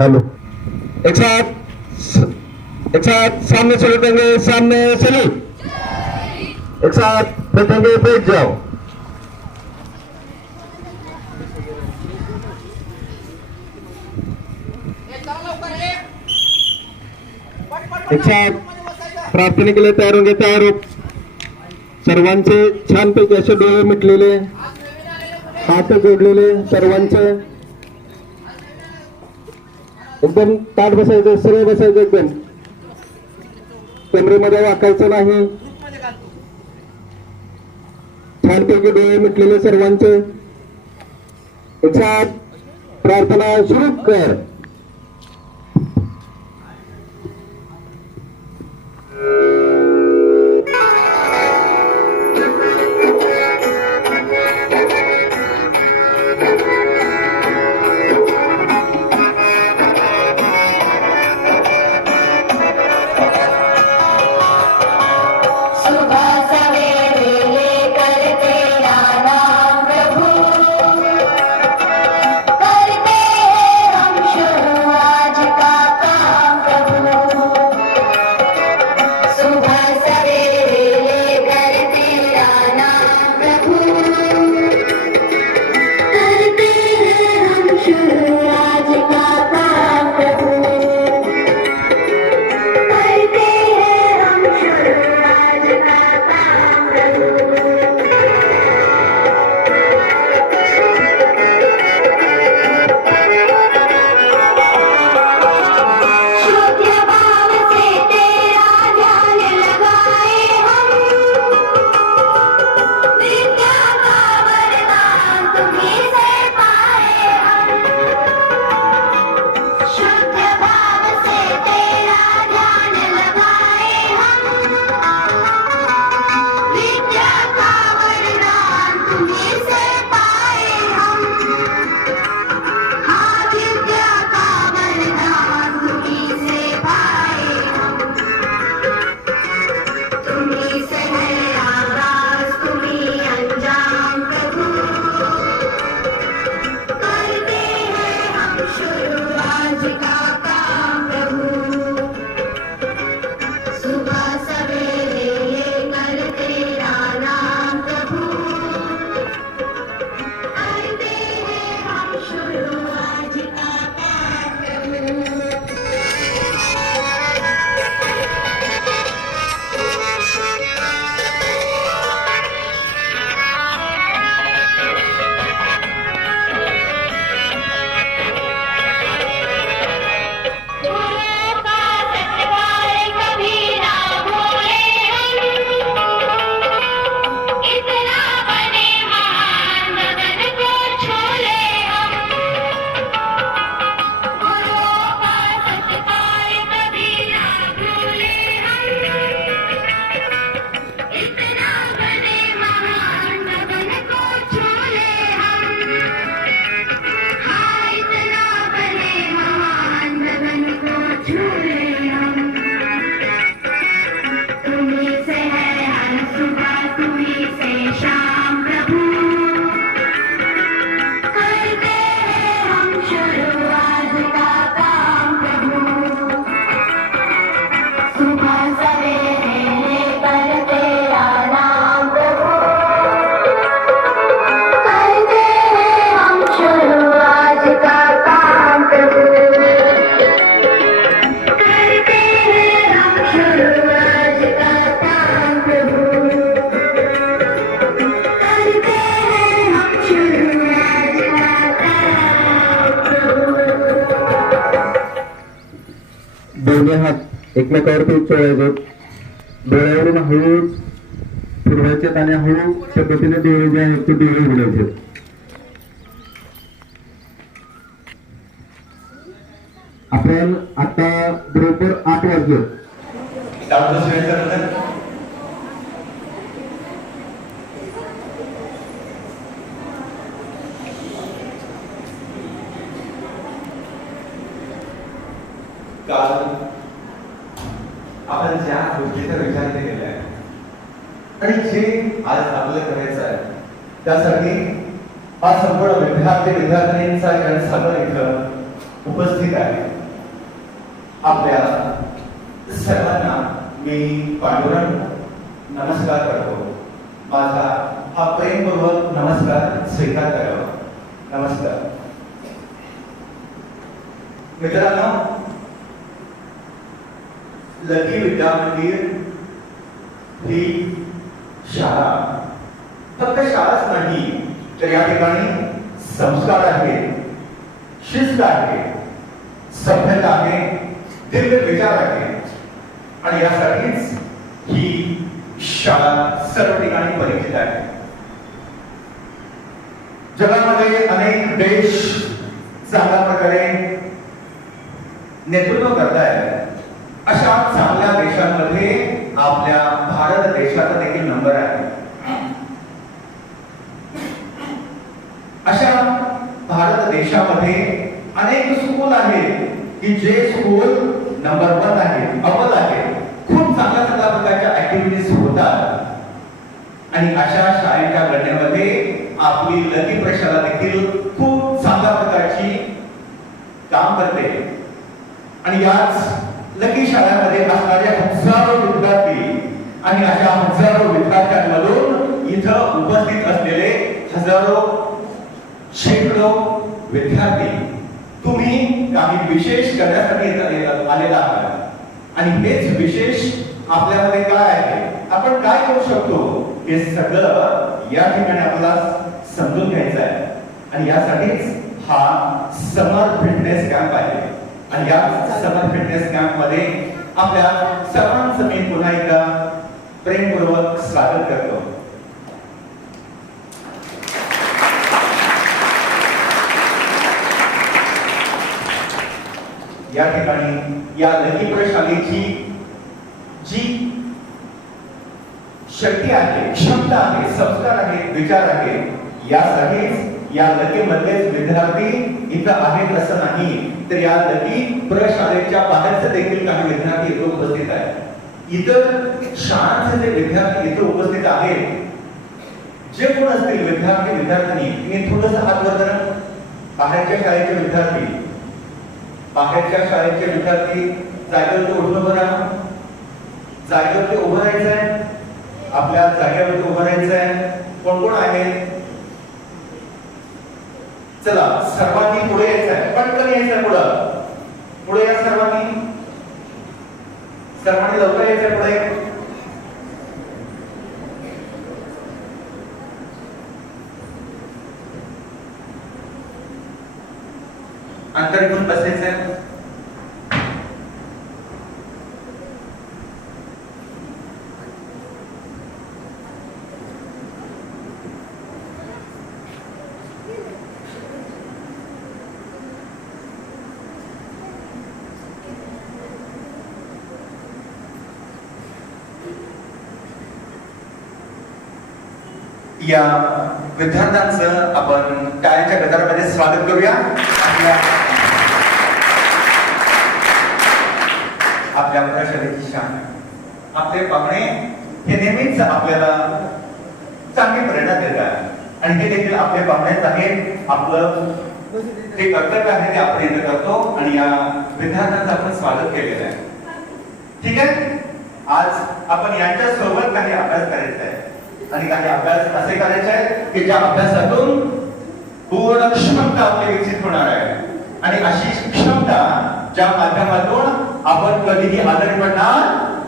Hello. एक साथ सामने चले देंगे, सामने चलिए। एक साथ बैठेंगे, बैठ जाओ। एक साथ प्रार्थने के लिए तयार होंगे, तयार हो। सर्वांचे छानपैकी असे डोळे मिटलेले, हात जोडलेले सर्वांचे, एकदम ताट बसायचं, सरळ बसायचं, एकदम कमरेमध्ये वाकायचं नाही. छानपैकी डोळे मिटलेले सर्वांचे. एक साथ प्रार्थना सुरू कर. दोन्ही हात एकमेकावर चोळायचे, डोळ्यावरून हळूच फिरवायचे आणि हळू पद्धतीने डोळे जे आहेत ते डोळे उघडायचे. आपण आता बरोबर 8 वाजले. काल आपण ज्या गोष्टीचा विचार केलेला आहे आणि जे आज आपल्याला करायचं आहे त्यासाठी हा संपूर्ण विद्यार्थ्यांचा गणसागर इथं उपस्थित आहे आपल्या सर्वांना मी पांडुरंग नमस्कार करतो. माझा हा प्रेमपूर्वक नमस्कार स्वीकार करावा. नमस्कार मित्रांनो, लकी विद्या मंदिर ही शाळा फक्त शाळाच नाही, तर या ठिकाणी संस्कार आहे, शिस्त आहे, सभ्यता आहे, दिव्य विचार आहे. आणि यासाठीच ही शाळा सर्व ठिकाणी परिचित आहे. जगामध्ये अनेक देश चांगल्या प्रकारे नेतृत्व करत आहेत. अशा चांगल्या देशांमध्ये आपल्या भारत देशाचा देखील नंबर आहे. अशा भारत देशामध्ये अनेक स्कूल आहेत की जे स्कूल नंबर 1 आहे, अव्वल आहे. खूप चांगल्या प्रकारच्या ऍक्टिव्हिटीज होतात. आणि अशा शाळेच्या गणनेमध्ये आपली लकी प्रशाला देखील खूप चांगल्या प्रकारची काम करते. आणि याच लकी शाळेमध्ये असणारे हजारो विद्यार्थी आणि अशा हजारो विद्यार्थ्यांमधून इथं उपस्थित असलेले हजारो शेकडो विद्यार्थी, तुम्ही काही विशेष करण्यासाठी आलेला आहात. आणि हेच विशेष आपल्यामध्ये काय आहे, आपण काय करू शकतो, हे सगळं या ठिकाणी आपल्याला समजून घ्यायचं आहे. आणि यासाठीच हा समर फिटनेस कॅम्प आहे. आणि या समर फिटनेस कॅम्प मध्ये आपल्या सर्वांचं मी पुन्हा एकदा प्रेमपूर्वक स्वागत करतो. या ठिकाणी या लकी प्रशालेची जी शक्ती आहे, क्षमता आहे, संस्कार आहे, विचार आहे, यासाठीच या लकी मधलेच विद्यार्थी इथं आहेत असं नाही, तर या लकी प्रशालेच्या बाहेरचे देखील काही विद्यार्थी इथं उपस्थित आहेत. इतर शाळांचे जे विद्यार्थी इथं उपस्थित आहेत, जे कोण असतील विद्यार्थी विद्यार्थिनी, मी थोडंसं हात वर करा. बाहेरच्या शाळेचे विद्यार्थी, बाहेरच्या शाळेचे विद्यार्थी जागेवरती उठून उभं राहा. जागेवरती उभं राहायचं आहे, आपल्या जागेवरती उभं राहायचं आहे. कोण कोण आहे? चला सर्वांनी पुढे यायचं आहे, पटकन यायचं पुढं. पुढे या सर्वांनी, सर्वांनी लवकर यायचं पुढे. अंतर घेऊन बसायचं. या विद्यार्थ्यांचं आपण टाळ्यांच्या गजरामध्ये स्वागत करूया. आपल्या प्रशालेची शान, आपले पाहुणे हे नेहमीच आपल्याला चांगली प्रेरणा देतात. आणि हे देखील आपले पाहुणेच आहेत. आपलं जे कर्तव्य आहे ते आपण इथं करतो. आणि या विद्यार्थ्यांचं आपण स्वागत केलेलं आहे. ठीक आहे, आज आपण यांच्या सोबत काही अभ्यास करायचा आहे. आणि काही अभ्यास असे करायचे आहेत की ज्या अभ्यासातून पूर्ण क्षमता आपली विकसित होणार आहे. आणि अशी क्षमता ज्या माध्यमातून आपण कधीही आजारी पडणार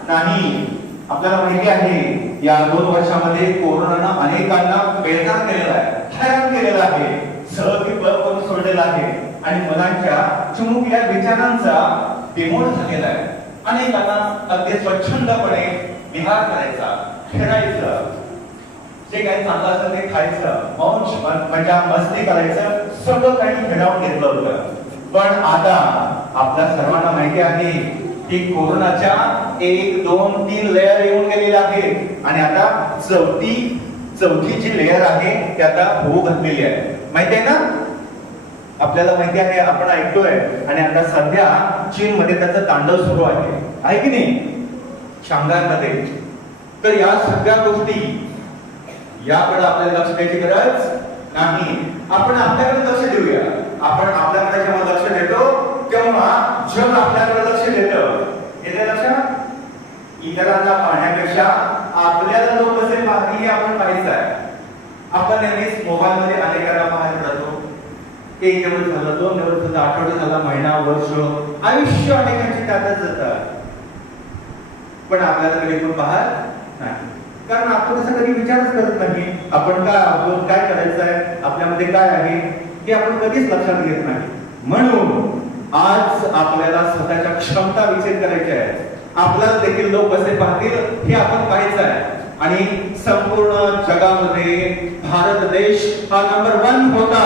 नाही. आपल्याला माहिती आहे या 2 वर्षामध्ये कोरोनानं अनेकांना बेजार केलेला आहे, हैराण केलेला आहे, सहकी बळ करून सोडलेला आहे. आणि मुलांच्या चिमुकल्या विचारांचा बिमोड झालेला आहे. अनेकांना अगदी स्वच्छंदपणे विहार करायचा, खेळायचं, जे काही चांगलं असतं ते खायचं, मौज मजा मस्ती करायचं, सगळं काही खेळावून घेतलं होतं. पण आता आपल्या सर्वांना माहिती आहे की कोरोनाच्या 1, 2, 3 लेयर येऊन गेलेल्या आहेत. आणि आता चौथी जी लेयर आहे ती आता होऊ घातलेली आहे. माहिती आहे ना, आपल्याला माहिती आहे, आपण ऐकतोय. आणि आता सध्या चीन मध्ये त्याचं तांडव सुरू आहे की नाही, शांघायमध्ये. तर या सगळ्या गोष्टी याकडे आपल्याला लक्ष द्यायची गरज नाही. आपण आपल्याकडे लक्ष देऊया. आपण आपल्याकडे जेव्हा लक्ष देतो तेव्हा जग आपल्याकडे लक्ष देतं. येते लक्षात? इतरांना पाहण्यापेक्षा आपल्याला लोक कसे पाहतील हे आपण पाहायचं आहे. आपण नेहमीच मोबाईल मध्ये अनेकांना पाहत राहतो. एक दिवस झालं, 2 दिवस झालं, आठवडा झाला, महिना, वर्ष, आयुष्य अनेकांची त्यातच जातात. पण आपल्याला कधी कोण पाहत नाही, कारण आपण तसं कधी विचारच करत नाही. आपण काय आहोत, काय करायचं आहे, आपल्यामध्ये काय आहे हे आपण कधीच लक्षात घेत नाही. म्हणून आज आपल्याला स्वतःच्या क्षमता विकसित करायच्या आहेत. आपल्याला देखील लोक कसे पाहतील हे आपण पाहायचं आहे. आणि संपूर्ण जगामध्ये भारत देश हा नंबर 1 होता.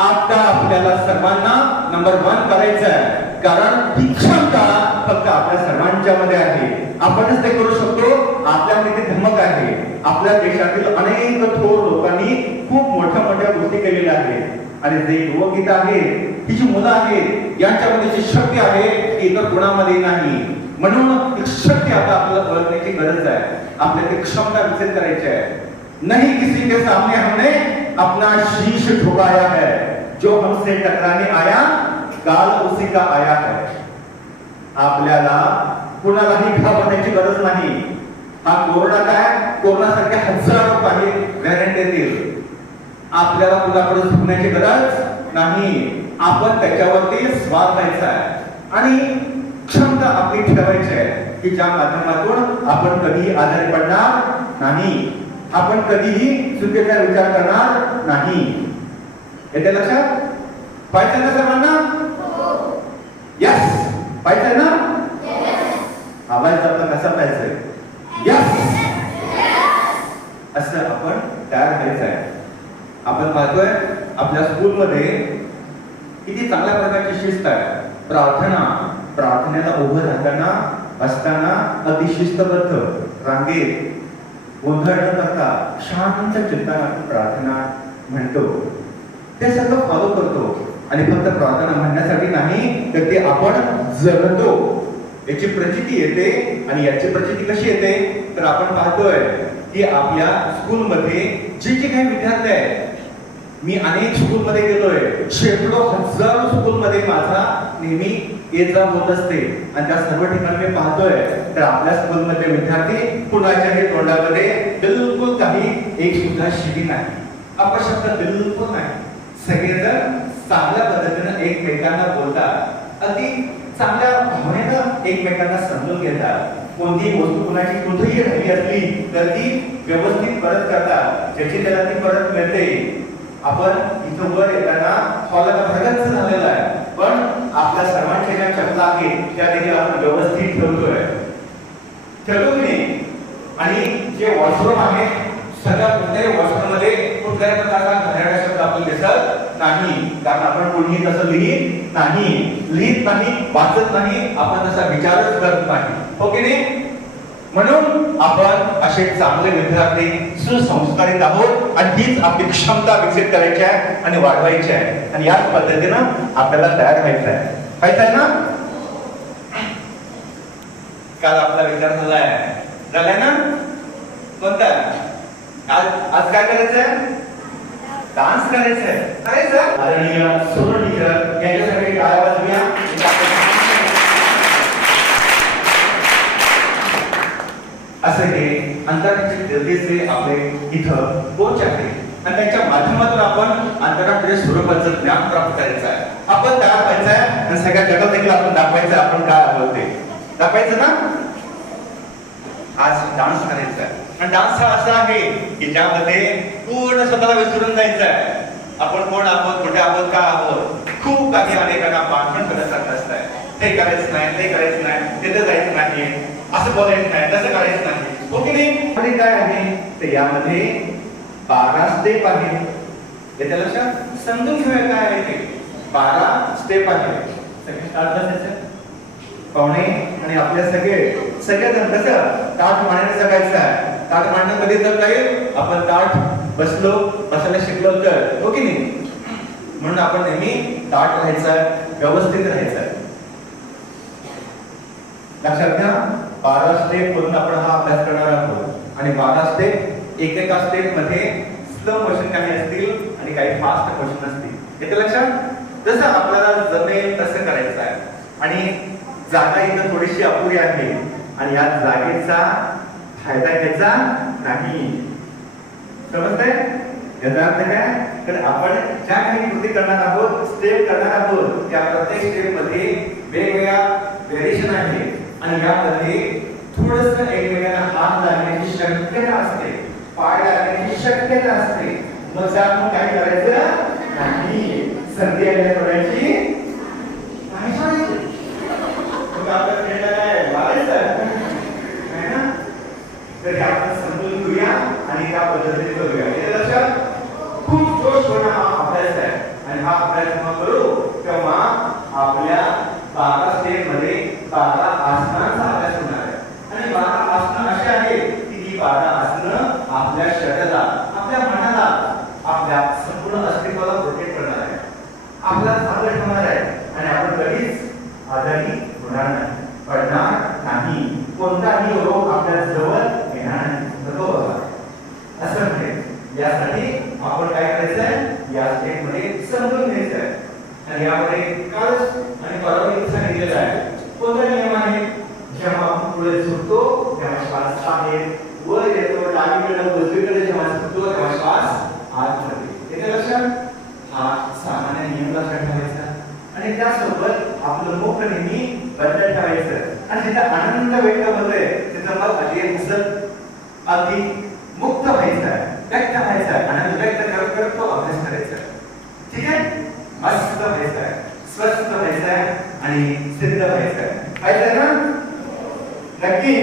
आता आपल्याला सर्वांना नंबर 1 करायचं आहे, कारण ही क्षमता फक्त आपल्या सर्वांच्या मध्ये आहे. आपणच ते करू शकतो. आपल्यामध्ये धमक आहे. आपल्या देशातील अनेक थोर लोकांनी खूप मोठ्या गोष्टी केलेल्या आहेत. आणि जे युवक इथं आहेत, ही जी मुलं आहेत, यांच्यामध्ये जी शक्ती आहे ती इतर कोणामध्ये नाही. म्हणून एक शक्ती आता आपल्याला ओळखण्याची गरज आहे. आपल्याला ती क्षमता विकसित करायची आहे. नहीं किसी के सामने हमने अपना शीश झुकाया है, जो हमसे टकराने आया काल उसी का आया है. आपल्याला कुणालाही घाबरण्याची गरज नाही. हा कोरोना काय, कोरोना सारख्या हजारो काही व्हेरियंट येतील. आपल्याला कुणाकडे झुकण्याची गरज नाही. आपण त्याच्यावरती स्वार व्हायचा आहे आणि क्षमता आपली ठेवायची आहे की ज्या माध्यमातून आपण कधीही आजारी पडणार नाही. आपण कधीही चुकीचा विचार करणार नाही. येते लक्षात? पाहिजे ना सर्वांना? यस. पाहिजे ना? आवाज आपला कसा पाहिजे? यस. असं आपण तयार करायचं आहे. आपण पाहतोय आपल्या स्कूलमध्ये किती चांगल्या प्रकारची शिस्त आहे. प्रार्थनेला उभं राहताना असताना अति शिस्तबद्ध रांगेत गोंधळ न करता शांत चित्ताने प्रार्थना म्हणतो. ते सगळं फॉलो करतो. आणि फक्त प्रार्थना म्हणण्यासाठी नाही, तर ते आपण जगतो. याची प्रचिती येते. आणि याची प्रचिती कशी येते, तर आपण पाहतोय की आपल्या स्कूलमध्ये जे काही विद्यार्थी आहेत, मी अनेक स्कूलमध्ये गेलोय, शेकडो हजारो स्कूलमध्ये माझा नेहमी ये जा होत असते. आणि त्या सर्व ठिकाणी मी पाहतोय तर आपल्या स्कूलमध्ये विद्यार्थी कुणाच्याही तोंडामध्ये बिलकुल काही एक सुद्धा शिवी नाही, अपशब्द बिलकुल नाही. सगळेजण चांगल्या पद्धतीनं एकमेकांना बोलतात. अगदी चांगल्या भावनेनं एकमेकांना समजून घेतात. कोणतीही वस्तू कुणाची कुठेही राहिली असली तर ती व्यवस्थित परत करतात. ज्याची त्याला ती परत मिळते. आपण इथं वर येताना हॉलला भरगच्च झालेला आहे, पण आपल्या सर्वांच्या ज्या चपला आहेत त्या देखील आपण व्यवस्थित ठेवतो की नाही. आणि जे वॉशरूम आहे, सगळ्या कोणत्याही वॉशरूम मध्ये कुठल्याही प्रकारचा घाणेरडा शब्द आपल्याला दिसत नाही, कारण आपण कोणीही तसं लिहित नाही, वाचत नाही, आपण तसा विचारच करत नाही. हो की नाही? म्हणून आपण असे चांगले विद्यार्थी, सुसंस्कारित आहोत. आणि हीच आपली क्षमता विकसित करायची आहे आणि वाढवायची आहे. आणि याच पद्धतीनं आपल्याला तयार व्हायचं आहे ना. काल आपला विचार झालाय ना? कोणता? आज काय करायचंय? डान्स करायचंय. करायचं. आदरणीय सोनल टीचर यांच्यासाठी टाळ्या वाजवूया. असे हे आंतरराष्ट्रीय दर्जाचे आपले इथं कोच आहे. आणि त्यांच्या माध्यमातून आपण आंतरराष्ट्रीय स्वरूपाचं ज्ञान प्राप्त करायचं आहे. आपण तयार व्हायचं आहे आणि सगळ्या जगात देखील आपण दाखवायचं आपण काय आहोत ते दाखवायचं ना. आज डान्स करायचा आहे. आणि डान्स हा असा आहे की ज्यामध्ये पूर्ण स्वतःला विसरून जायचं आहे. आपण कोण आहोत, कुठे आहोत, काय आहोत. खूप काही अनेकांना पाठवण करण्यासारखं असतं. हे करायचं नाही, ते करायचं नाही, तिथे जायचं नाही, असं बोलायचं नाही, तसं करायचं नाही. हो की नाही? काय आहे ते यामध्ये 12 स्टेप आहेत. याच्या लक्षात समजून घेऊया काय आहे ते. 12 स्टेप आहेत. सगळे स्टार्ट करायचं पाहुणे आणि आपल्या सगळेजण कसं ताट मांडण्याचं जगायचं आहे. ताट मांडणं कधी जर काही आपण ताट बसायला शिकलो तर. हो की नाही? म्हणून आपण नेहमी ताट राहायचं, व्यवस्थित राहायचं. लक्षात घ्या, 12 स्टेप करून आपण हा अभ्यास करणार आहोत. आणि 12 स्टेप एकेका स्टेप मध्ये स्लो मोशन काही असतील आणि काही फास्ट मोशन असतील. येते लक्षात? जसं आपल्याला जमेल तसं करायचं आहे. आणि जागा इथं थोडीशी अपुरी आहे आणि या जागेचा फायदा घ्यायचा नाही. समजतंय? याचा अर्थ काय? तर आपण ज्या काही कृती करणार आहोत, स्टेप करणार आहोत, त्या प्रत्येक स्टेप मध्ये वेगवेगळ्या व्हेरिएशन आहे आणि यामध्ये थोडस एकमेकांना हात लागण्याची शक्यता असते, पाय लागण्याची शक्यता असते. मग त्यात काय करायचं नाही, संधी आल्या करायची नाही सोडायची. मग आपल्या फ्रेंडला काय मारायचं नाही ना. तर हे आपण समजून घेऊया आणि त्या पद्धतीने करूया. हे लक्षात खूप जोश होणं हा अभ्यास आहे आणि हा अभ्यास जेव्हा करू तेव्हा आपल्या 12 स्टेप मध्ये 12 आसनांचा अभ्यास होणार आहे. आणि 12 आसनं अशी आहेत की ही 12 आसनं आपल्या शरीराला, आपल्या मनाला, आपल्या संपूर्ण अस्तित्वाला प्रोटेक्ट करणार आहे, आपल्याला चांगलं ठेवणार आहे आणि आपण कधीच आजारी होणार नाही, पडणार नाही, कोणताही रोग आपल्या जवळ येणार नाही. असं म्हणजे यासाठी आपण काय करायचंय, या स्टेप मध्ये समजून घ्यायचंय. आणि यामध्ये कालच आणि परवा सांगितलेलं आहे कोणता नियम आहे. जेव्हा आपण पुढे झुकतो तेव्हा श्वास बाहेर वर येतो, डावीकडे उजवीकडे जेव्हा झुकतो तेव्हा श्वास आत मध्ये येते. लक्षात? हा सामान्य नियम लक्षात ठेवायचा आणि त्यासोबत आपलं मुख नेहमी बंद ठेवायचं आणि जिथं आनंद व्यक्त होतोय तिथं मग अगदी मुक्त व्हायचं, व्यक्त व्हायचं, आनंद व्यक्त करत करत तो अभ्यास करायचा. ठीक आहे? मस्त व्हायचं, स्वस्थ व्हायचं आणि सिद्ध व्हायचं. व्हायचं ना? नक्की?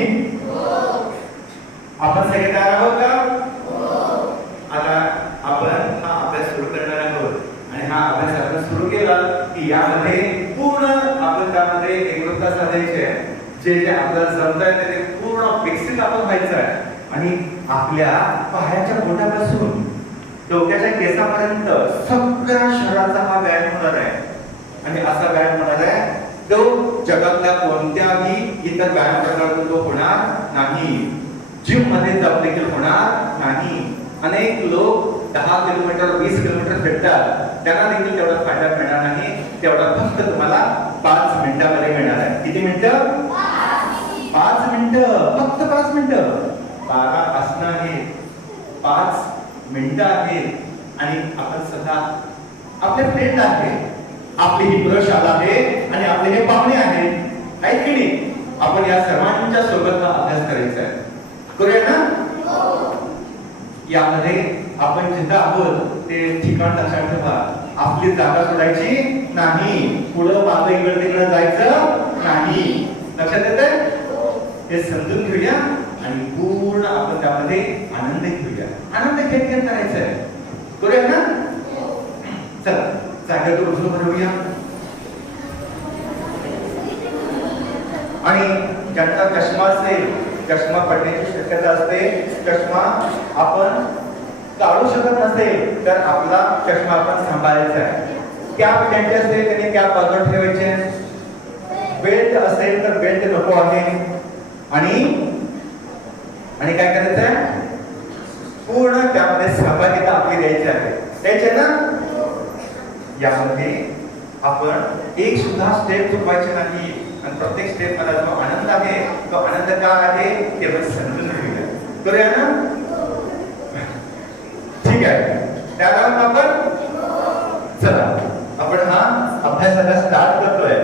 आपण सगळे तयार आहोत का? आता आपण हा अभ्यास सुरू करणार आहोत आणि हा अभ्यास आपण सुरू केला की यामध्ये पूर्ण आपण त्यामध्ये एकरूपता साधायची आहे. जे जे आपल्याला जमतंय ते पूर्ण विकसित आपण व्हायचं आहे आणि आपल्या पायाच्या बोटापासून डोक्याच्या केसापर्यंत सगळ्या शरीराचा हा व्यायाम होणार आहे. आणि असा व्यायाम होणार आहे तो जगातल्या कोणत्याही इतर व्यायाम प्रकारातून तो होणार नाही. जिम मध्ये जाऊन देखील होणार नाही. अनेक लोक 10 किलोमीटर 20 किलोमीटर फिरतात, त्यांना देखील तेवढा फायदा मिळणार नाही. तेवढा फक्त तुम्हाला 5 मिनिटांमध्ये मिळणार आहे. किती मिनिटं? 5 मिनिटं, फक्त 5 मिनिटं. 12 आसनं आहेत, 5 मिनिटं आहेत आणि आपण स्वतः आपले फ्रेंड आहे, आपली ही प्रयोगशाळा आहे आणि आपले हे पाहुणे आहेत, आहेत की नाही? आपण या सर्वांच्या सोबत हा अभ्यास करायचा आहे. करूया ना? यामध्ये आपण जिथं आहोत ते ठिकाण लक्षात ठेवा. आपली जागा सोडायची नाही, पुढं मागं इकडे तिकडे जायचं नाही. लक्षात येतंय? हे समजून घेऊया आणि पूर्ण आपण त्यामध्ये आनंद घेऊया. आनंद घेत घेत करायचं आहे. करूया ना? चला जागेवर उभं राहूया. आणि ज्यांचा चष्मा असेल, चष्मा पडण्याची शक्यता असते, चष्मा आपण काढू शकत नसेल तर आपला चष्मा आपण सांभाळायचा आहे. कॅप घ्यायची असेल त्याने कॅप बाजूला ठेवायचे. बेल्ट असेल तर बेल्ट नको आहे. आणि काय करायचं आहे, पूर्ण त्यामध्ये सहभागिता आपली द्यायची आहे. द्यायचे ना? यामध्ये आपण एक सुद्धा स्टेप चुकवायचे नाही आणि प्रत्येक स्टेप मध्ये जो आनंद आहे तो आनंद का आहे ते आपण समजून घेऊया. करूया ना? ठीक आहे. त्याला आपण चला आपण हा अभ्यासाला स्टार्ट करतोय.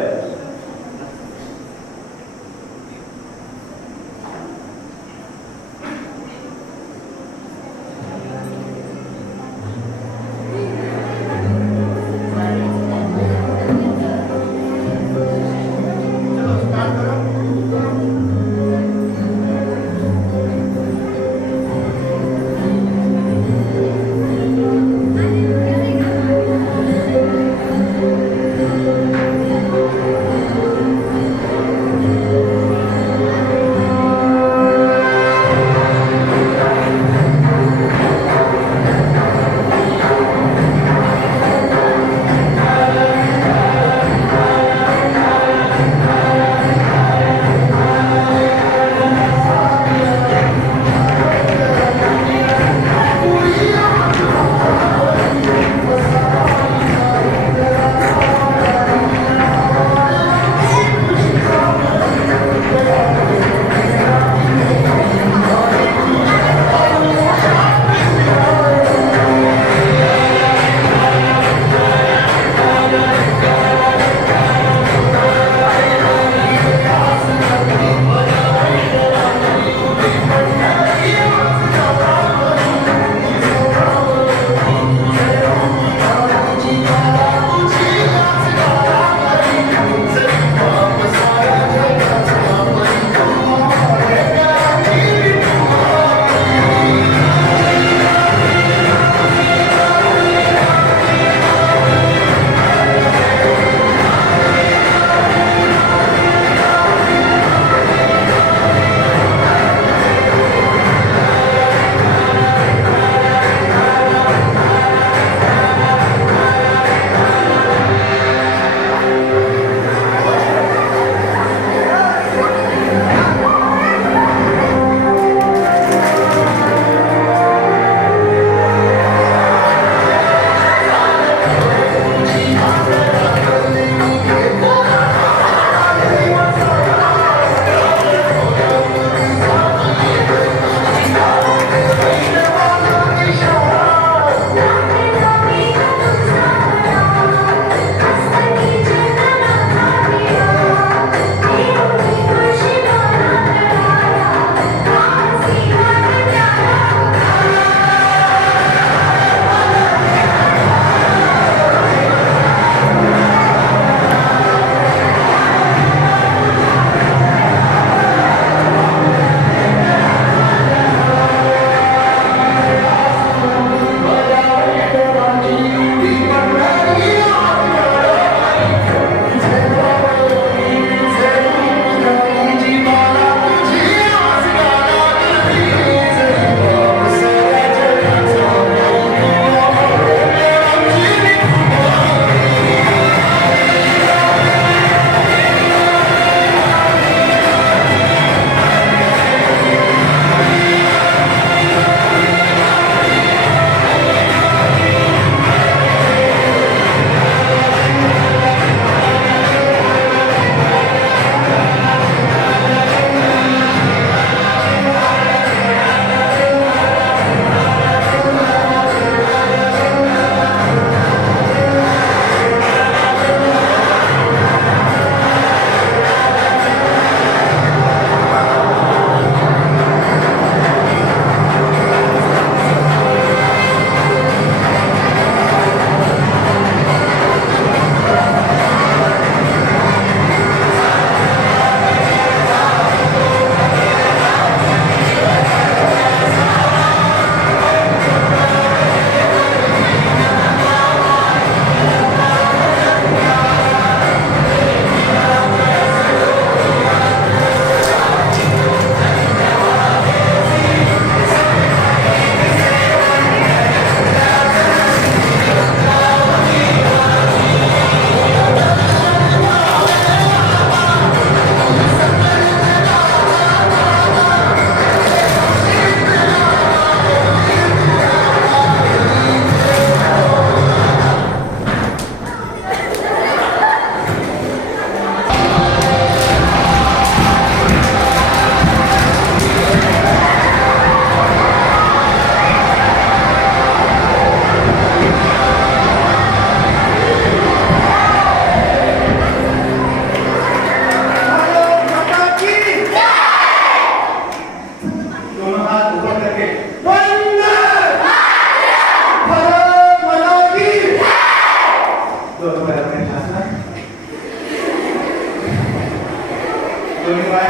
दोन्ही पाय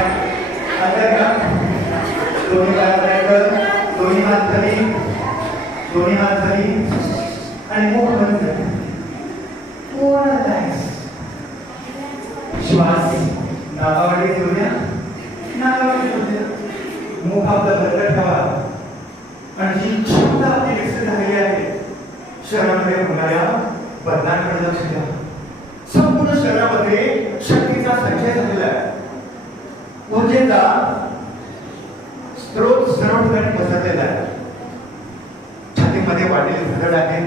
अंतर करा. दोन्ही पायापर्यंत दोन्ही हात खाली, दोन्ही हात खाली आणि मुख बंद करा. पूर्ण रिलॅक्स. श्वास नाकावाटे घेऊया, नाकावाटे घेऊया. मुख आपलं बंद ठेवा आणि जी क्षमता आपली विकसित झालेली आहे शरीरामध्ये होणाऱ्या बदलांकडे लक्ष द्या. संपूर्ण शरीरामध्ये शक्तीचा संचय झालेला आहे. ऊर्जेचा स्त्रोत सर्व ठिकाणी पसरलेला आहे. छातीमध्ये वाढलेली धडधड आहे,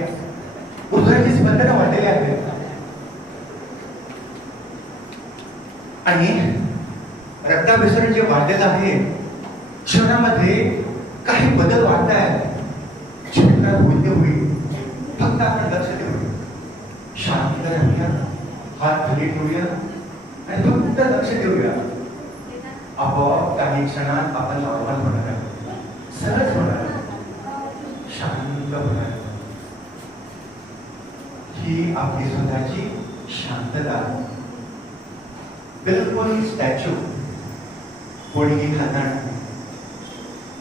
हृदयाची स्पंदनं वाढलेली आहेत आणि रक्ताभिसरण जे वाढलेलं आहे शरीरामध्ये काही बदल वाढत आहेत. शरीरात होईल ते होईल, फक्त आपण लक्ष देऊ. शांत राहूया, हात खाली ठेवूया आणि फक्त लक्ष देऊया. आपोआप काही क्षणात आपण नॉर्मल होणार आहे, सहज होणार आहे, शांत होणार आहे. ही आपली स्वतःची शांतता. बिलकुल स्टॅच्यू, कोणीही खाणार,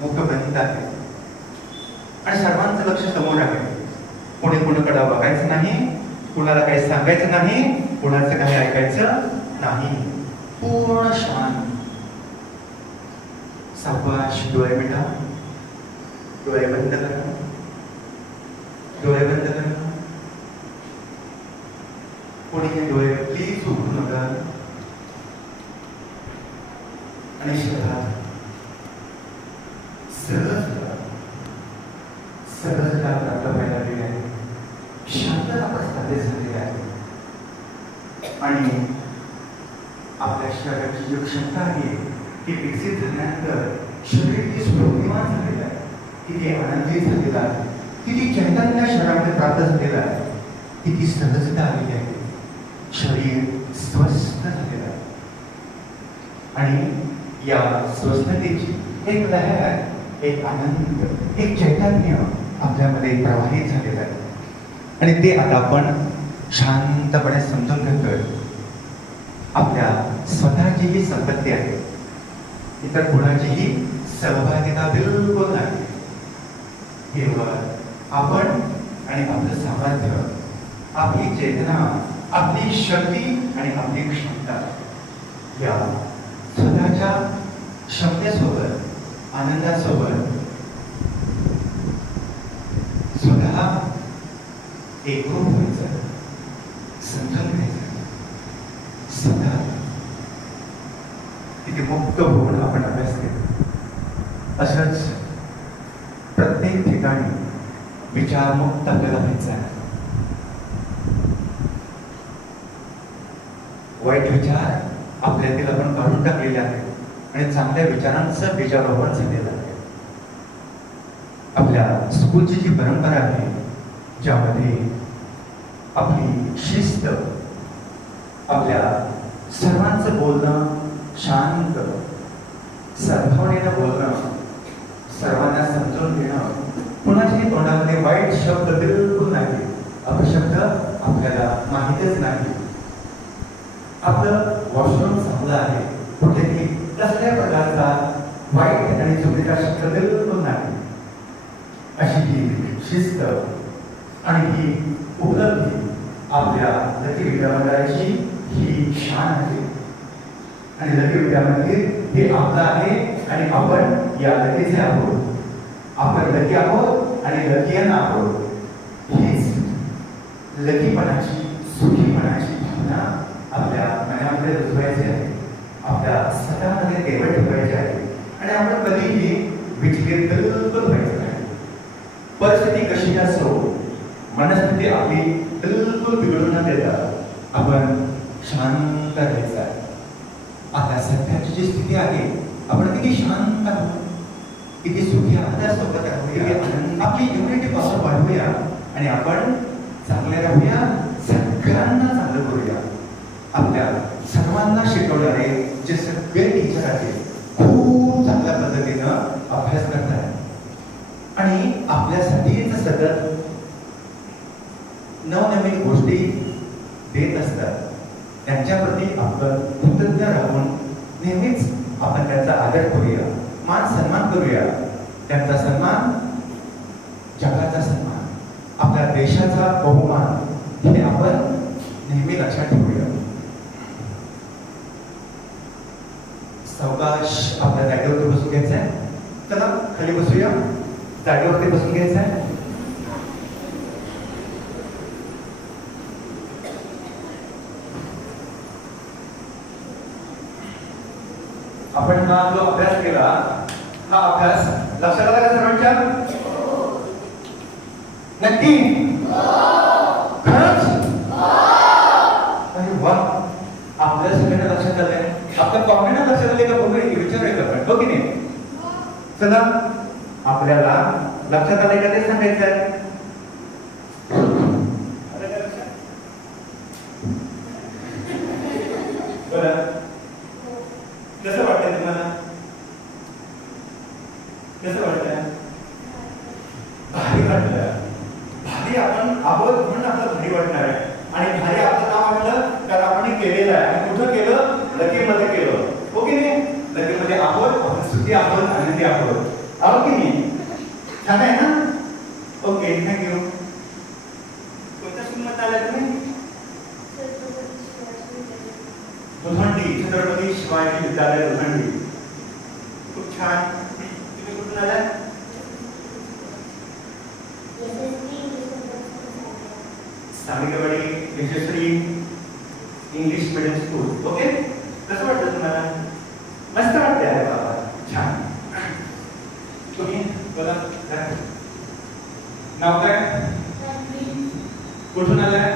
मुख बंद आहे आणि सर्वांचं लक्ष समोर आहे. कोणी कोणाकडे बघायचं नाही, कुणाला काही सांगायचं नाही, कुणाचं काही ऐकायचं नाही. पूर्ण शांत. सावकाश डोळे मिटा, डोळे बंद करा, डोळे बंद करा. कोणी डोळे प्लीज उघडू नका आणि शरीरात सहजता प्राप्त व्हायला लागलेली आहे. शांतता प्रस्थापित झालेली आहे आणि आपल्या शरीराची जी क्षमता आहे ती विकसित झाल्यानंतर शरीर किती स्फूर्तिमान झालेलं आहे, किती आनंदी झालेला आहे, किती चैतन्य शरीरामध्ये प्राप्त झालेलं आहे, किती सहजता आलेली आहे. शरीर स्वस्थ झालेलं आहे आणि या स्वस्थतेची एक लहर, एक आनंद, एक चैतन्य आपल्यामध्ये प्रवाहित झालेलं आहे आणि ते आता आपण शांतपणे समजून घेतोय. आपल्या स्वतःची ही संपत्ती आहे, इतर कुणाचीही सहभागिता बिलकुल नाही. केवळ आपण आणि आपलं सामर्थ्य, आपली चेतना, आपली शक्ती आणि आपली क्षमता या स्वतःच्या क्षमतेसोबत, आनंदासोबत स्वतः एकरूप व्हायचं, समजून घ्यायचं. स्वतः किती मुक्त होऊन आपण अभ्यास केला. असंच प्रत्येक ठिकाणी विचारमुक्त आपल्याला व्हायचं आहे. वाईट विचार आपल्यातील आपण काढून टाकलेले आहेत आणि चांगल्या विचारांचं बीजारोपण झालेलं आहे. आपल्या स्कूलची जी परंपरा आहे ज्यामध्ये आपली शिस्त, आपल्या सर्वांचं बोलणं शांत, सद्भावनेनं बोलणं, सर्वांना समजून घेणं, कुणाच्याही तोंडामध्ये वाईट शब्द बिलकुल नाही, अपशब्द आपल्याला माहीतच नाही. आपलं वॉशरूम चांगलं आहे, कुठेही कसल्या प्रकारचा वाईट आणि चुकीचा शब्द बिलकुल नाही. अशी ही शिस्त आणि ही उपलब्धी आपल्या लकी विद्यामंडळाची ही शान आहे आणि लकी विद्यामंदिर हे आपलं आहे आणि आपण या लकीचे आहोत. आपण लकी आहोत आणि लकीयन आहोत. हीच लकीपणाची, सुखीपणाची भावना आपल्या मनामध्ये रुजवायची आहे, आपल्या स्वतःमध्ये केवळ ठेवायची आहे आणि आपण कधीही विचलित बिलकुल व्हायचं नाही. परिस्थिती कशी असो, मनस्थिती आपली बिलकुल बिघडून न देता आपण शांत राहायचं आहे. आता सध्याची जी स्थिती आहे आपण किती शांत आहोत, किती सुखी आनंदासोबत राहूया, आपली युनिटी पॉवर वाढवूया आणि आपण चांगले राहूया, सगळ्यांना चांगलं करूया. आपल्या सर्वांना शिकवणारे जे सगळे टीचर आहेत खूप चांगल्या पद्धतीनं अभ्यास करतात आणि आपल्यासाठीच सतत नवनवीन गोष्टी देत असतात. त्यांच्याप्रती आपण कृतज्ञ राहून नेहमीच आपण त्यांचा आदर करूया, मान सन्मान करूया. त्यांचा सन्मान जगाचा सन्मान, आपल्या देशाचा बहुमान हे आपण नेहमी लक्षात ठेवूया. सावकाश आपल्या जागेवरती बसून घ्यायचं आहे. चला खाली बसूया. जागेवरती बसून घ्यायचं आहे. आपण हा जो अभ्यास केला, हा अभ्यास लक्षात आला का सर्वांच्या? नक्की? खरंच? अरे वा, आपल्या सगळ्यांना लक्षात आलंय. आपल्या पाहुण्यांना लक्षात आले का? बघूया की, विचारूया का आपण, हो की नाही? चला, आपल्याला लक्षात आलंय का ते सांगायचं आहे. बरं, कसं वाटतंय तुम्हाला? कसं वाटतंय? भारी वाटलं. भारी आपण आहोत म्हणून आपलं भारी वाटणार आहे. आणि भारी आपलं नाव वाटलं कारण आपण हे केलेलं आहे. आणि कुठं केलं? लकीमध्ये केलं, हो की नाही? लकीमध्ये आहोत, आपण सुखी आहोत, आनंदी आहोत, आहो की नाही? छान आहे ना? Okay, thank you. कोणत्या स्कूलमध्ये आलाय तुम्ही? दुधांडी, छत्रपती शिवाजी विद्यालय दुधांडी. खूप छान. तुम्ही कुठून आलाय? सामिगवाडी यशस्वी इंग्लिश मीडियम स्कूल. ओके, कसं वाटतं तुम्हाला? मस्त वाटतंय. अरे बाबा, छान. तुम्ही बोला, नाव काय? कुठून आलाय?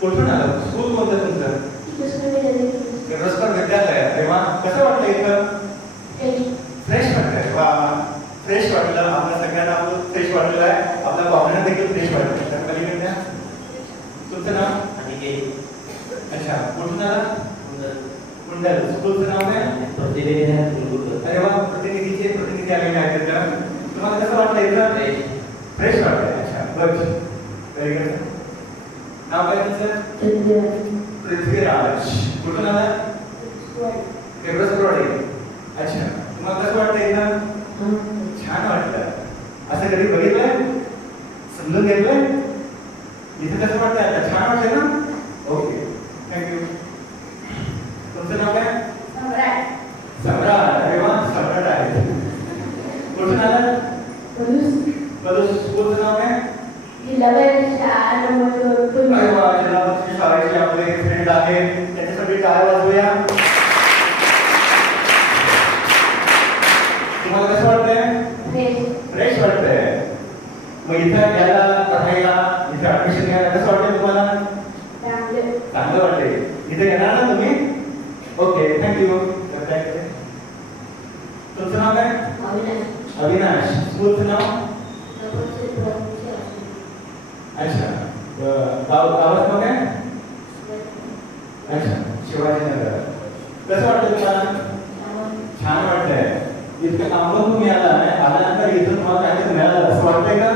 कुठून आलं? स्कूल कोणतं तुमचं? रस्कर विद्यालय. तेव्हा कसं वाटलं इथं? फ्रेश वाटतंय. वा, फ्रेश वाटलं. आपल्या सगळ्यांना आपलं फ्रेश वाटलेलं आहे. आपल्या पाहुण्यांना देखील फ्रेश वाटलं. तर पलीकडे तुमचं नाव? अच्छा, कुठून आला? कुंडल. स्कूलचं नाव काय? अरे वा, प्रतिनिधी आलेले आहेत तिथं. तुम्हाला कसं वाटलं इथं? फ्रेश वाटतंय. अच्छा, बस, व्हेरी गुड. नाव काय तुमचं? पृथ्वीराज. कुठून आला? केरळवाडी. अच्छा, तुम्हाला कसं वाटतं इथं? छान वाटलं. असं कधी बघितलंय? समजून घेतलंय? इथं कसं वाटतं आता? छान वाटतंय ना? Okay, thank you. तुमचं नाव काय? सम्राट. अरे वा, सम्राट आहे. कुठून आला? स्कूलचं नाव काय? अरे वा, जिल्हा शाळेचे आपले फ्रेंड आहेत, त्यांच्यासाठी टाळ्या वाजवूया. तुम्हाला कसं वाटतंय? फ्रेश वाटतंय. मग इथं यायला, राहायला, इथे ऍडमिशन घ्यायला कसं वाटतंय तुम्हाला? चांगलं वाटतंय. इथे येणार ना तुम्ही? Okay, thank you. तुमचं नाव काय? अविनाश. स्कूलचं नाव? अच्छा, गावात नाव काय? अच्छा, शिवाजीनगर. कसं वाटतं तुम्हाला? छान वाटतंय. इतकं लांबून तुम्ही आल्यानंतर इथं तुम्हाला काहीतरी मिळालं असं वाटतंय का?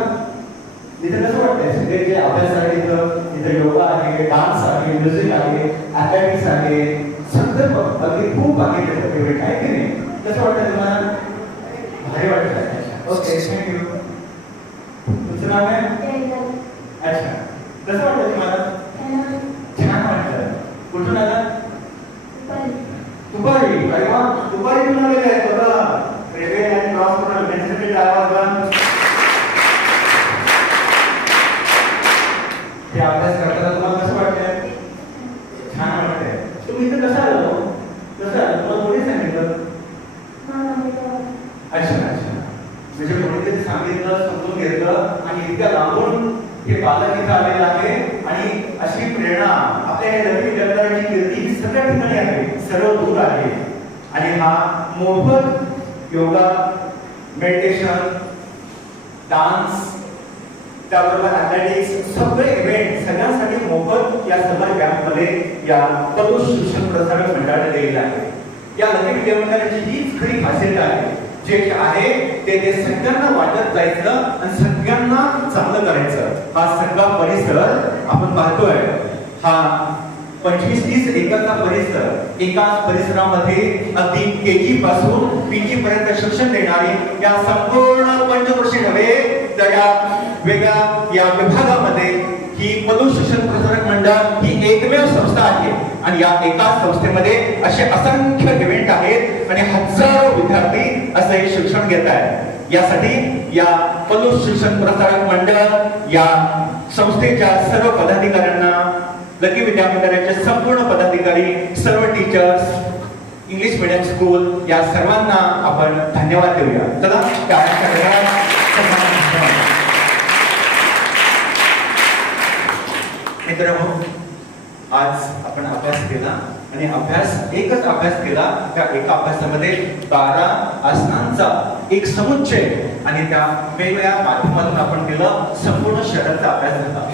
इथं कसं वाटतंय? सगळे जे अभ्यास आहे इथं योगा आहे, डान्स आहे, म्युझिक आहे, अकॅडमिक्स आहे, सगळं अगदी खूप आहे फेवरेट आहे की नाही? कसं वाटतंय तुम्हाला? भारी वाटतंय. Okay, thank you. तुमचं नाव काय? अच्छा, कसं वाटतं तुम्हाला? छान वाटतं. कुठून आला? दुपारी. अरे वा, दुपारी कुठून आलेले आहेत बघा. रेल्वे आणि क्रॉस करून त्यांच्यासाठी हे अभ्यास करताना तुम्हाला कसं वाटतंय? छान वाटतंय. तुम्ही इथं कसं आलो? कसं आलं? तुम्हाला कोणी सांगितलं? अच्छा अच्छा, म्हणजे कोणीतरी सांगितलं, समजून घेतलं आणि इतक्या लांबून हे बालक इथं आलेलं आहे. आणि अशी प्रेरणा आपल्या या नवीन विद्यालयाची कीर्ती सगळ्या ठिकाणी आहे, सर्व दूर आहे. आणि हा मोफत योगा, मेडिटेशन, डान्स, त्याबरोबर अथलेटिक्स सगळे इव्हेंट सगळ्यांसाठी मोफत या समर कॅम्पमध्ये या पदोष शिक्षण प्रसारक मंडळाने दिलेलं आहे. या लकी विद्यामंडळाची हीच खरी खासियत आहे. जे आहे ते सगळ्यांना वाटत जायचं आणि सगळ्यांना चांगलं करायचं. हा सगळा परिसर आपण पाहतोय, हा 25-30 एकरचा परिसर, एकाच परिसरामध्ये अगदी केजी पासून पीजी पर्यंत शिक्षण देणारी या संपूर्ण पंचवर्षीय नव्हे तर या वेगळ्या या विभागामध्ये ही पदवी शिक्षण प्रसारक मंडळ ही एकमेव संस्था आहे आणि या एकाच संस्थेमध्ये असे असंख्य इव्हेंट आहेत आणि हजारो विद्यार्थी असे शिक्षण घेत आहेत। यासाठी या पदवी शिक्षण प्रसारक मंडळ या संस्थेच्या सर्व पदाधिकाऱ्यांना, लकी विद्यामंदिराचे संपूर्ण पदाधिकारी, सर्व टीचर्स, इंग्लिश मीडियम स्कूल या सर्वांना आपण धन्यवाद देऊया। चला टाळ्यांच्या गजरात मित्रांनो, आज आपण अभ्यास केला आणि एकच अभ्यास केला। त्या एका अभ्यासामध्ये 12 आसनांचा एक समुच्चय आणि त्या वेगवेगळ्या माध्यमातून आपण केलं संपूर्ण शरीराचा अभ्यास झाला।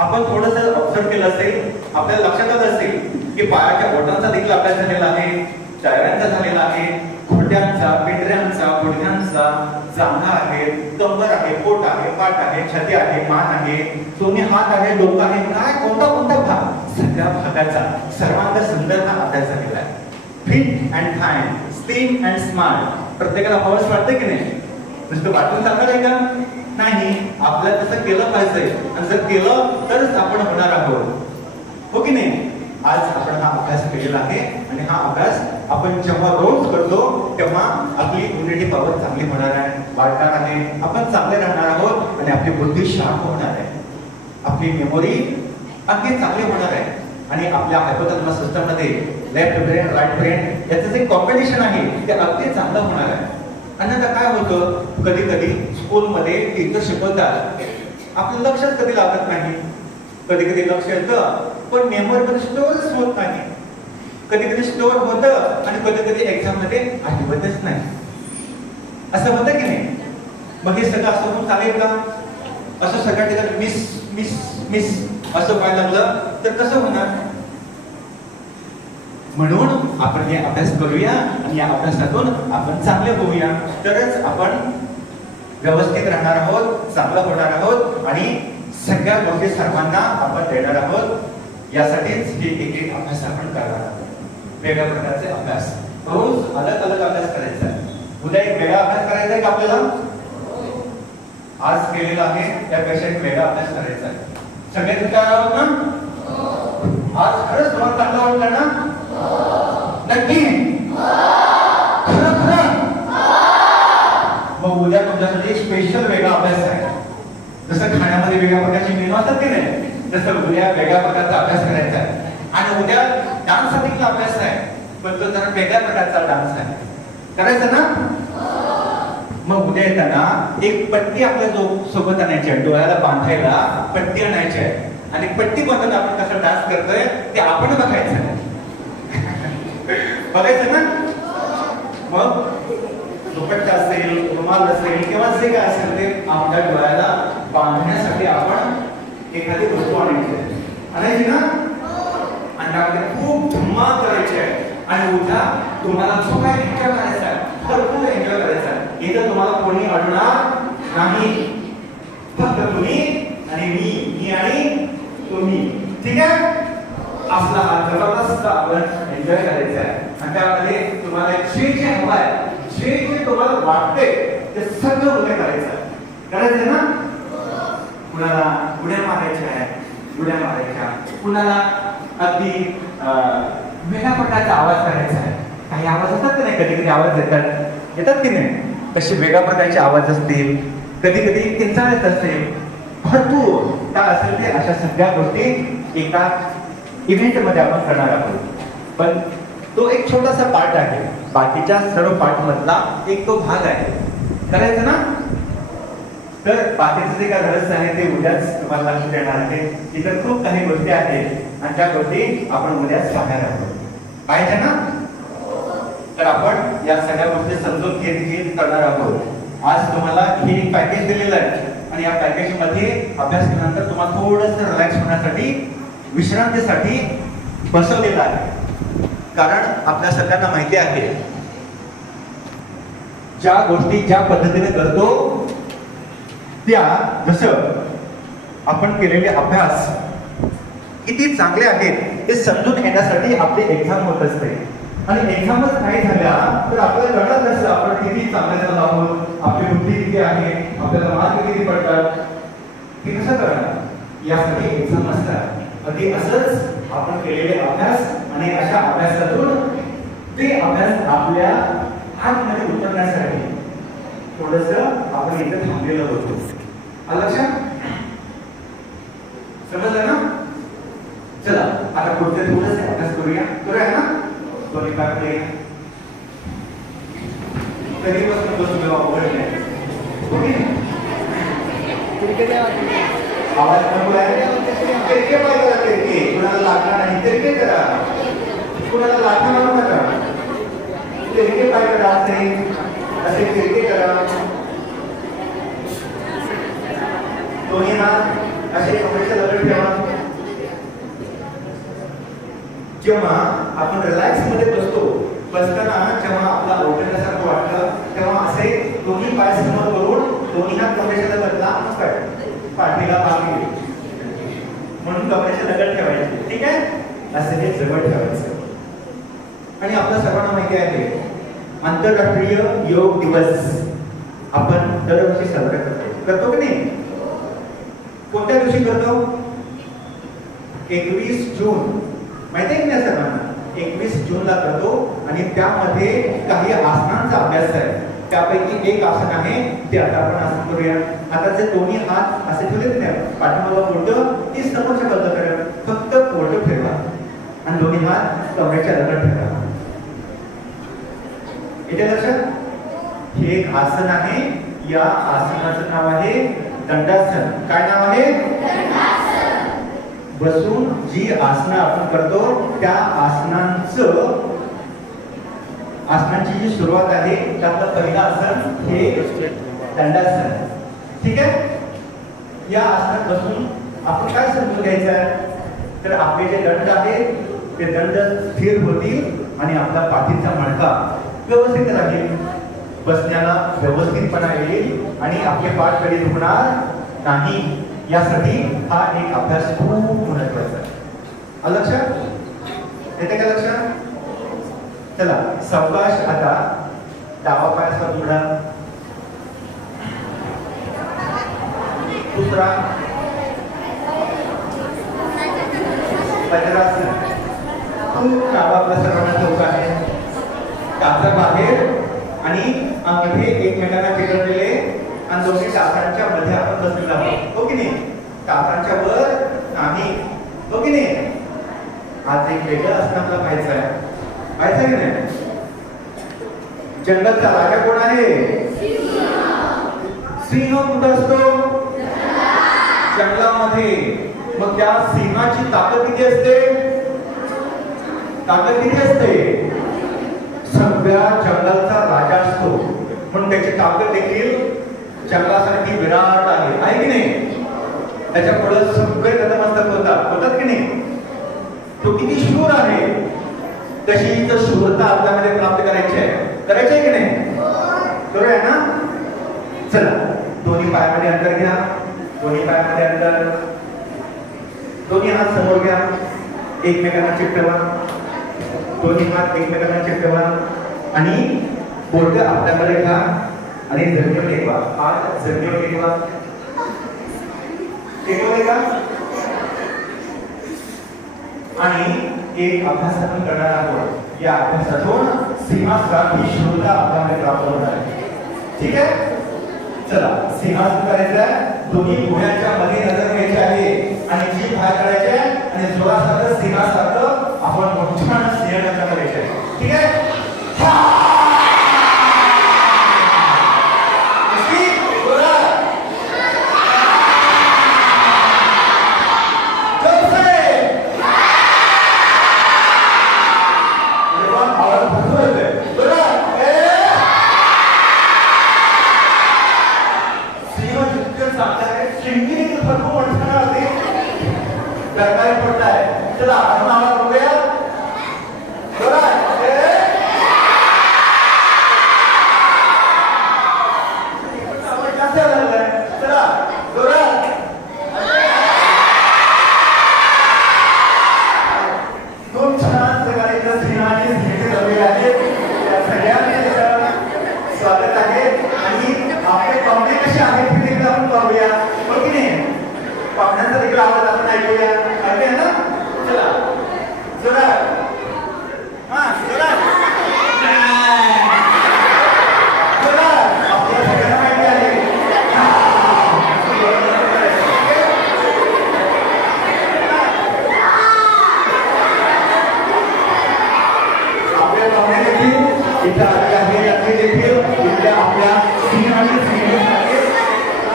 आपण थोडंसं ऑब्झर्व केलं असेल, आपल्याला लक्षात आलं असेल की पायाच्या बोटांचा देखील अभ्यास झालेला आहे, टाळ्यांचा झालेला आहे, घोट्यांचा, पिंढऱ्यांचा, गुडघ्यांचा, जांघा आहे, कंबर आहे, पोट आहे, पाठ आहे, छाती आहे, मान आहे, दोन्ही हात आहे, डोकं आहे, काय कोणता भाग, सगळ्या भागाचा सर्वांत सुंदर हा अभ्यास झालेला आहे। Fit and fine, slim and smart, प्रत्येकाला हवंच वाटतं की नाही? नुसतं वाटून चालणार आहे का? नाही, आपल्याला तसं केलं पाहिजे आणि जर केलं तरच आपण होणार आहोत, हो की नाही? आज आपण हा अभ्यास केलेला आहे आणि हा अभ्यास आपण जेव्हा रोज करतो तेव्हा आपली इम्युनिटी पॉवर चांगली होणार आहे, वाढणार आहे, आपण चांगले राहणार आहोत आणि आपली बुद्धी शार्प होणार आहे, आपली मेमोरी अगदी चांगली होणार आहे आणि आपल्या हायपोथॅलॅमस सिस्टम मध्ये लेफ्ट ब्रेन, राईट ब्रेन याचं जे कॉम्बिनेशन आहे ते अगदी चांगलं होणार आहे। आणि आता काय होतं, कधी कधी स्कूलमध्ये टीचर शिकवतात, आपलं लक्षच कधी लागत नाही, कधी कधी लक्ष येतं पण मेमरीमध्ये स्टोअरच होत नाही, कधी कधी स्टोअर होतं आणि कधी कधी एक्झाम मध्ये आठवतच नाही, असं होतं की नाही? मग हे सगळं असं होऊन चालेल का? असं सगळ्या ठिकाणी मिस मिस मिस असं व्हायला लागलं तर कसं होणार? म्हणून आपण हे अभ्यास करूया आणि या अभ्यासातून आपण चांगले होऊया, तरच आपण व्यवस्थित राहणार आहोत, चांगलं होणार आहोत आणि सगळ्या गोष्टी सर्वांना आपण देणार आहोत। यासाठीच हे एक अभ्यास आपण करणार आहोत, वेगळ्या प्रकारचे अभ्यास, रोज अलग अलग अभ्यास करायचा आहे। उद्या एक वेगळा अभ्यास करायचा आहे का आपल्याला? आज केलेला आहे त्यापेक्षा एक वेगळा अभ्यास करायचा आहे। सगळे तयार आहोत ना? आज खरंच तुम्हाला चांगलं वाटलं ना? नक्की खरं खरं? मग उद्या तुमच्यासाठी एक स्पेशल वेगळा अभ्यास आहे। जसं खाण्यामध्ये वेगळ्या प्रकारचे मेनू असतात की नाही, तसं उद्या वेगळ्या प्रकारचा अभ्यास करायचा आहे आणि उद्या डान्स देखील अभ्यास आहे, पण तो जरा वेगळ्या प्रकारचा डान्स आहे, करायचा ना? मग उद्या येताना एक पट्टी आपल्या सोबत आणायची आहे, डोळ्याला बांधायला पट्टी आणायची आहे आणि पट्टी बांधून आपण कसं डान्स करतोय ते आपण बघायचं बघायचं ना? मग दुपट्टा असेल, रुमाल असेल किंवा जे काय असेल ते आपल्या डोळ्याला बांधण्यासाठी आपण एखादी वस्तू आणायची ना? आणि आपल्याला खूप धमाल करायची आहे आणि उद्या तुम्हाला जो काय एन्जॉय करायचा आहे, भरपूर एन्जॉय करायचा आहे। इथं तुम्हाला कोणी अडणार नाही, फक्त तुम्ही आणि मी आणि तुम्ही, ठीक आहे? आपला हा जबरदस्त आपण एन्जॉय करायचा आहे आणि त्यामध्ये तुम्हाला जे जे हवं आहे, जे जे तुम्हाला वाटते ते सगळं उद्या करायचं ना? कुणाला उड्या मारायच्या आहेत, उड्या मारायच्या, कुणाला अगदी वेगळ्या प्रकारचा आवाज करायचा आहे। काही आवाज असतात की नाही, कधी कधी आवाज येतात की नाही, कसे वेगळ्या प्रकारचे आवाज असतील, कधी कधी किंचाळत असेल, भरपूर काय असेल ते अशा सगळ्या गोष्टी एका इव्हेंट मध्ये आपण करणार आहोत। पण तो एक छोटासा पार्ट आहे, बाकीच्या सर्व पार्ट मधला एक तो भाग आहे, करायचं ना? तर बाकीचं जे काय रहस्य आहे ते उद्याच तुम्हाला लक्ष देणार आहे। तिथं खूप काही गोष्टी आहेत आणि त्या गोष्टी आपण उद्याच पाहणार आहोत, पाहिजे ना? तर आपण या सगळ्या गोष्टी समजून घेत करणार आहोत। आज तुम्हाला हे एक पॅकेज दिलेलं आहे आणि या पॅकेज मध्ये अभ्यास केल्यानंतर तुम्हाला थोडंसं रिलॅक्स होण्यासाठी, विश्रांतीसाठी बसवलेलं आहे। कारण आपल्या सगळ्यांना माहिती आहे ज्या गोष्टी ज्या पद्धतीने करतो त्या, जसं आपण केलेले अभ्यास किती चांगले आहेत ते समजून घेण्यासाठी आपली एक्झाम होत असते. आणि एक्झामच नाही झाल्या तर आपल्याला कळत नसतं आपण किती चांगले आहोत, आपली बुद्धी किती आहे, आपल्याला मार्क किती पडतात, हे कसं करणार. यासाठी एक्झाम असतात. अगदी असंच आपण केलेले अभ्यास आणि अशा अभ्यासातून ते अभ्यास आपल्या आतमध्ये उतरण्यासाठी थोडस आपण इथे थांबलेलं होतो. आलं लक्षात? समजलं ना? चला आता पुढचे थोडस अभ्यास करूया ना. दोन्ही पाकडे कधीपासून बसून अवघड नाही. आवाज नको आहे. तिरके पाय करा, तिरके. कुणाला लागणार नाही तिरके करा, कुणाला लागणार म्हणू नका. तिरके पाय करा, असे तिरके करा. दोन्ही हात असे कमरेच्या जवळ ठेवा. जेव्हा आपण रिलॅक्स मध्ये बसताना जेव्हा आपला अवघडल्यासारखं वाटतं तेव्हा असे दोन्ही पाय समोर करून दोन्ही हात कमरेच्या लगतला पाठीला मागे म्हणून कमरेच्या लगत ठेवायचे. ठीक आहे, असे हे जवळ ठेवायचं. आणि आपल्या सर्वांना माहिती आहे आंतरराष्ट्रीय योग दिवस आपण दरवर्षी साजरा करतो की नाही. कोणत्या दिवशी करतो? 21 जून. माहिती आहे की नाही सर्वांना? 21 जूनला करतो. आणि त्यामध्ये काही आसनांचा अभ्यास आहे. त्यापैकी एक आसन आहे ते आता आपण आसन करूया. आता जे दोन्ही हात असे ठेवलेत नाही, पाठीमागं बोटं ती समोरच्या बाजूला करा. फक्त बोटं ठेवा आणि दोन्ही हात कमरेच्या लगत ठेवा. येते लक्षात? हे एक आसन आहे. या आसनाचं नाव आहे दंडासन. काय नाव आहे? बसून जी आसनं आपण करतो त्या आसनांची जी सुरुवात आहे त्यातलं पहिलं आसन हे दंडासन. ठीक आहे. या आसनात बसून आपण काय समजून घ्यायचं तर आपले जे दंड आहेत ते दंड स्थिर होतील आणि आपला पाठीचा मणका व्यवस्थित राहील. बसण्याला व्यवस्थितपणा येईल आणि आपले पाठ कधी दुखणार नाही. यासाठी हा एक अभ्यास खूप महत्वाचा आहे. आलं लक्षात? येते का लक्षात? चला सावकाश आता डावा पायाचा उघडा, दुसरा वज्रासन. खूप डावा आपल्या सर्वांना ठाऊक आहे. काचा बाहेर आणि अंगठे एकमेकांना चिकटलेले आणि दोन्ही टाचांच्या मध्ये आपण बसलेलो आहोत. हो की नाही? टाचांच्या वर नाही. हो की नाही? आज एक वेगळं असणं आपल्याला माहिती आहे. माहिती आहे की नाही? जंगलचा राजा कोण आहे? सिंह कुठं असतो? जंगलामध्ये. मग त्या सिंहाची ताकद किती असते? ताकद किती असते? सगळ्या जंगलाचा राजा असतो म्हणून त्याची ताकद देखील जंगलासाठी विराट आहे की नाही? त्याच्या पुढे सगळे नतमस्तक होतात की नाही? तो किती शूर आहे. तशी तर शूरता आपल्यामध्ये प्राप्त करायची आहे की नाही? करूया ना. चला दोन्ही पायामध्ये अंतर घ्या. दोन्ही पायामध्ये अंतर. दोन्ही हात समोर घ्या. एकमेकांना चिकटवा. दोन्ही हात एकमेकांना चिकटवा आणि बोट आपल्याकडे घ्या आणि जमिनीवर टेकवा. हात जमिनीवर टेकवा. टेकवले का? आणि एक अभ्यास आपण करणार आहोत. या अभ्यासातून सिंहासनाची शूरता आपल्याला प्राप्त होणार आहे. ठीक आहे. चला सिंहासन करायचं आहे. दोन्ही डोळ्यांच्या मध्ये नजर घ्यायची आहे आणि जीभ बाहेर काढायची आहे आणि जोरासारखं सिंहासारखं आपण मोठ्यानं सिंहगर्जना करायची आहे. ठीक आहे. चला ऐकूया ऐकूया ना चला जरा हा जरा जरा आपल्याला सगळ्यांना माहिती आहे आपल्या पाहुणे देखील इथं आले आहे याचे देखील इथल्या आपल्या सिनेमाचे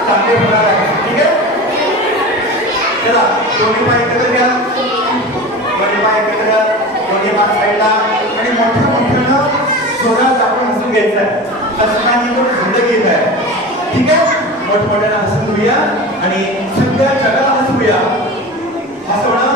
चांगले होणार आहे ठीक आहे चला दोन्ही पाय एकत्र घ्या दोन्ही पाय एकत्र दोन्ही हात साईडला आणि मोठ्या मोठ्यानं जोरात आपण हसून घ्यायचं आहे हसण्याने तो झुंड घेत आहे ठीक आहे मोठमोठ्यानं हसून घेऊया आणि सगळ्या जगाला हसूया हसवणं